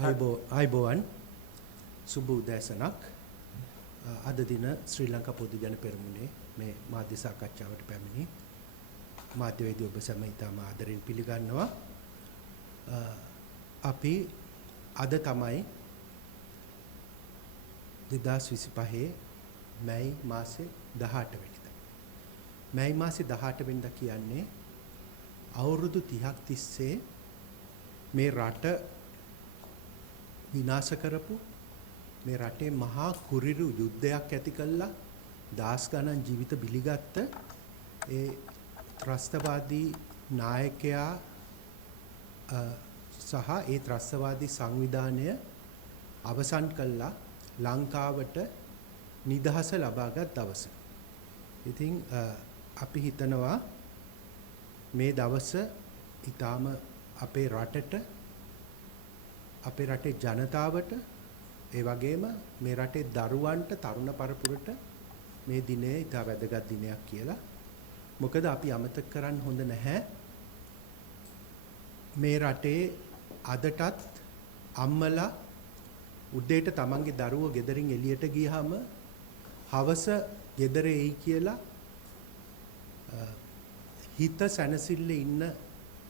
අයිබෝවන් සුබ උදෑසනක් අද දින ශ්‍රී ලංකා පොදු ජන පෙරමුණේ මේ මාධ්‍ය සාකච්ඡාවට පැමිණි මාධ්‍යවේදී ඔබ සැම ඉතාම ආදරෙන් පිළිගන්නවා. අපි අද තමයි 2025 මැයි මාසේ 18 වෙනිදා. මැයි මාසේ 18 වෙනිදා කියන්නේ අවුරුදු 30ක් තිස්සේ මේ රට විනාශ කරපු මේ රටේ මහා කුරිරු යුද්ධයක් ඇති කළා දහස් ගණන් ජීවිත බිලිගත්ත ඒ ත්‍රස්තවාදී නායකයා සහ ඒ ත්‍රස්තවාදී සංවිධානය අවසන් කළා ලංකාවට නිදහස ලබාගත් දවස. ඉතින් අපි හිතනවා මේ දවස ඊටාම අපේ රටට අපේ රටේ ජනතාවට ඒ වගේම මේ රටේ දරුවන්ට තරුණ පරපුරට මේ දිනය ඉතා වැදගත් දිනයක් කියලා. මොකද අපි අමතක කරන්න හොඳ නැහැ මේ රටේ අදටත් අම්මලා උදේට තමන්ගේ දරුවෝ ගෙදරින් එළියට ගියහම හවස ගෙදර එයි කියලා හිත සැනසෙල්ලේ ඉන්න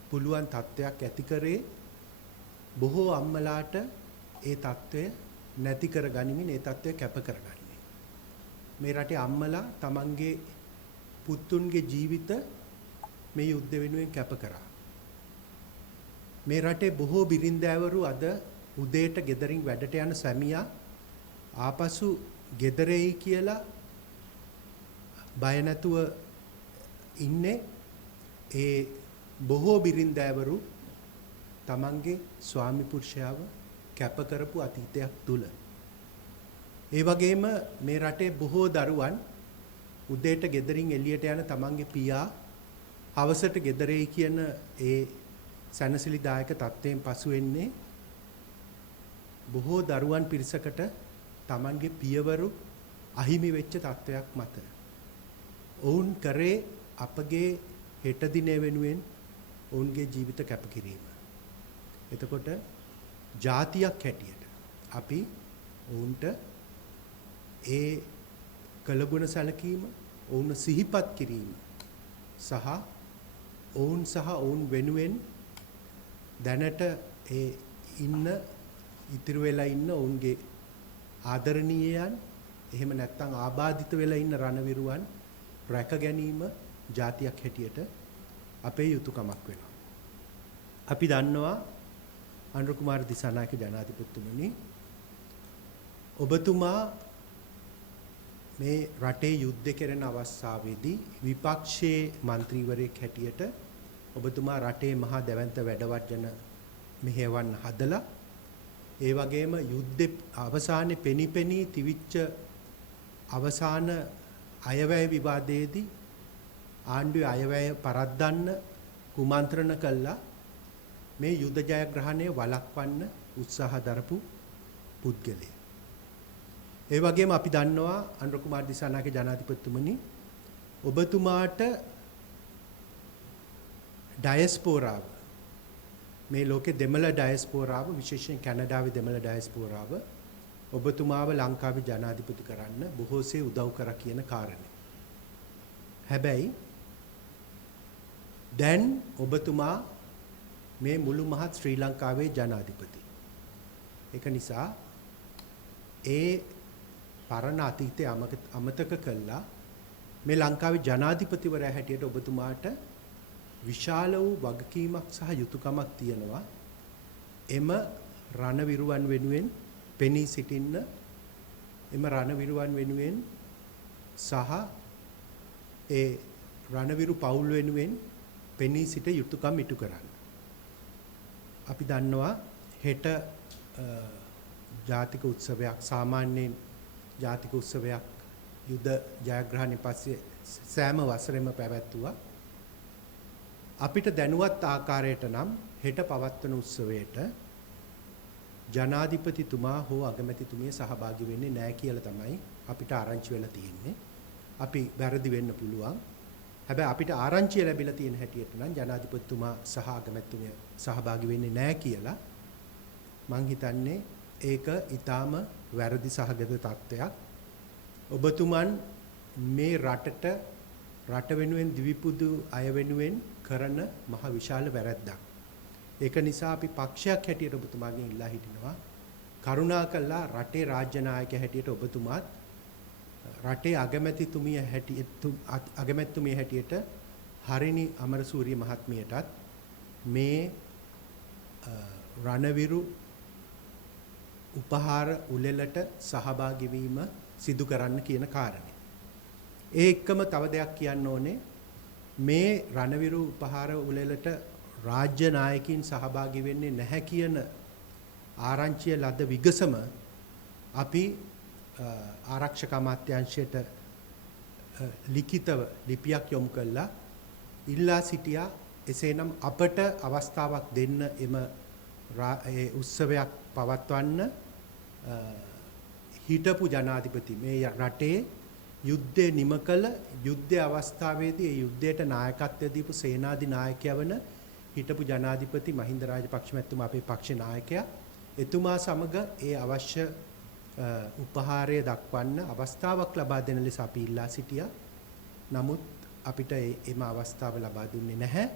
පුළුවන් තත්ත්වයක් ඇති කරේ බොහෝ අම්මලාට ඒ තත්ත්වය නැති කර ගනිමින් ඒ තත්ත්වය කැප කර ගනිමින් මේ රටේ අම්මලා තමන්ගේ පුතුන්ගේ ජීවිත මේ යුද්ධ වෙනුවෙන් කැප කරා. මේ රටේ බොහෝ බිරින්දෑවරු අද උදේට ගෙදරින් වැඩට යන සැමියා ආපසු ගෙදර එයි කියලා බය නැතුව ඉන්නේ ඒ බොහෝ බිරින්දෑවරු තමන්ගේ ස්වාමි පුරුෂයාව කැප කරපු අතීතයක් තුල. ඒ වගේම මේ රටේ බොහෝ දරුවන් උදේට ගෙදරින් එළියට යන තමන්ගේ පියා හවසට ගෙදරේ කියන ඒ සැනසිලිදායක තත්ත්වයෙන් පසු වෙන්නේ බොහෝ දරුවන් පිරිසකට තමන්ගේ පියවරු අහිමි වෙච්ච තත්ත්වයක් මත. ඔවුන් කරේ අපගේ හෙට දිනේ වෙනුවෙන් ඔවුන්ගේ ජීවිත කැපකිරීම. එතකොට ජාතියක් හැටියට අපි ඔවුන්ට ඒ කළගුණ සැලකීම ඔවුන් සිහිපත් කිරීම සහ ඔවුන් වෙනුවෙන් දැනට ඒ ඉන්න ඉතිරි වෙලා ඉන්න ඔවුන්ගේ ආදරණීයයන් එහෙම නැත්නම් ආබාධිත වෙලා ඉන්න රණවිරුවන් රැක ගැනීම ජාතියක් හැටියට අපේ යුතුයකමක් වෙනවා. අපි දන්නවා අනුර කුමාර දිසානායක ජනාධිපතිතුමනි ඔබතුමා මේ රටේ යුද්ධ කෙරෙන අවස්ථාවේදී විපක්ෂයේ മന്ത്രിවරයෙක් හැටියට ඔබතුමා රටේ මහා දැවැන්ත වැඩවර්ජන මෙහෙවන්න හදලා ඒ වගේම යුද්ධේ අවසානයේ පෙනිපෙනී තිවිච්ච අවසාන අයවැය විවාදයේදී ආණ්ඩුවේ අයවැය පරද්දන්න කුමන්ත්‍රණ කළා මේ යුද්ධ ජයග්‍රහණය වළක්වන්න උත්සාහ දරපු පුද්ගලයා. ඒ වගේම අපි දන්නවා අනුර කුමාර දිසානායක ජනාධිපතිතුමනි ඔබතුමාට ඩයස්පෝරාව මේ ලෝකේ දෙමළ ඩයස්පෝරාව විශේෂයෙන් කැනඩාවේ දෙමළ ඩයස්පෝරාව ඔබතුමාව ලංකාවේ ජනාධිපති කරන්න බොහෝසේ උදව් කරා කියන කාරණේ. හැබැයි දැන් ඔබතුමා මේ මුළු මහත් ශ්‍රී ලංකාවේ ජනාධිපති. ඒක නිසා ඒ පරණ අතීතය අමතක කළා මේ ලංකාවේ ජනාධිපතිවරයා හැටියට ඔබතුමාට විශාල වූ වගකීමක් සහ යුතුයකමක් තියෙනවා. එම රණවිරුවන් වෙනුවෙන් පෙනී සිටින්න එම රණවිරුවන් වෙනුවෙන් සහ ඒ රණවිරු පවුල් වෙනුවෙන් පෙනී සිට යුතුයකම් ඉටු කරන්න. අපි දන්නවා හෙට ජාතික උත්සවයක් සාමාන්‍යයෙන් ජාතික උත්සවයක් යුද්ධ ජයග්‍රහණය පස්සේ සෑම වසරෙම පැවැත්වුවා. අපිට දැනුවත් ආකාරයට නම් හෙට පවත්වන උත්සවයට ජනාධිපතිතුමා හෝ අගමැතිතුමිය සහභාගී වෙන්නේ නැහැ කියලා තමයි අපිට ආරංචි වෙලා තියෙන්නේ. අපි වැරදි වෙන්න පුළුවන්. හැබැයි අපිට ආරංචිය ලැබිලා තියෙන හැටියට නම් ජනාධිපතිතුමා සහ අගමැතිතුමිය සහභාගී වෙන්නේ නැහැ කියලා මං හිතන්නේ ඒක ඊටාම වැරදි සහගත තත්ත්වයක්. ඔබතුමන් මේ රට වෙනුවෙන් දිවිපුදු අය වෙනුවෙන් කරන මහ විශාල වැරැද්දක්. ඒක නිසා අපි පක්ෂයක් හැටියට ඔබතුමාගෙන් ඉල්ලා හිටිනවා කරුණාකරලා රටේ රාජ්‍ය නායක හැටියට ඔබතුමාත් රටේ අගමැතිතුමිය හැටියට හරිනි අමරසූරිය මහත්මියටත් මේ රණවිරු උපහාර උළෙලට සහභාගී වීම සිදු කරන්න කියන කාරණේ. ඒ එක්කම තව දෙයක් කියන්න ඕනේ මේ රණවිරු උපහාර උළෙලට රාජ්‍ය නායකින් සහභාගී වෙන්නේ නැහැ කියන ආරංචිය ලද විගසම අපි ආරක්ෂක අමාත්‍යාංශයට ලිඛිතව ලිපියක් යොමු කළා ඉල්ලා සිටියා එසේනම් අපට අවස්ථාවක් දෙන්න එම උත්සවයක් පවත්වන්න හිටපු ජනාධිපති මේ රටේ යුද්ධය නිම කළ යුද්ධ අවස්ථාවේදී ඒ යුද්ධයට නායකත්වය දීපු සේනාධි නායකයා වන හිටපු ජනාධිපති මහින්ද රාජපක්ෂ මැතිතුමා අපේ පක්ෂ නායකයා එතුමා සමග ඒ අවශ්‍ය උපහාරය දක්වන්න අවස්ථාවක් ලබා දෙන ලෙස අපි ඉල්ලා සිටියා. නමුත් අපිට එම අවස්ථාව ලබා දුන්නේ නැහැ.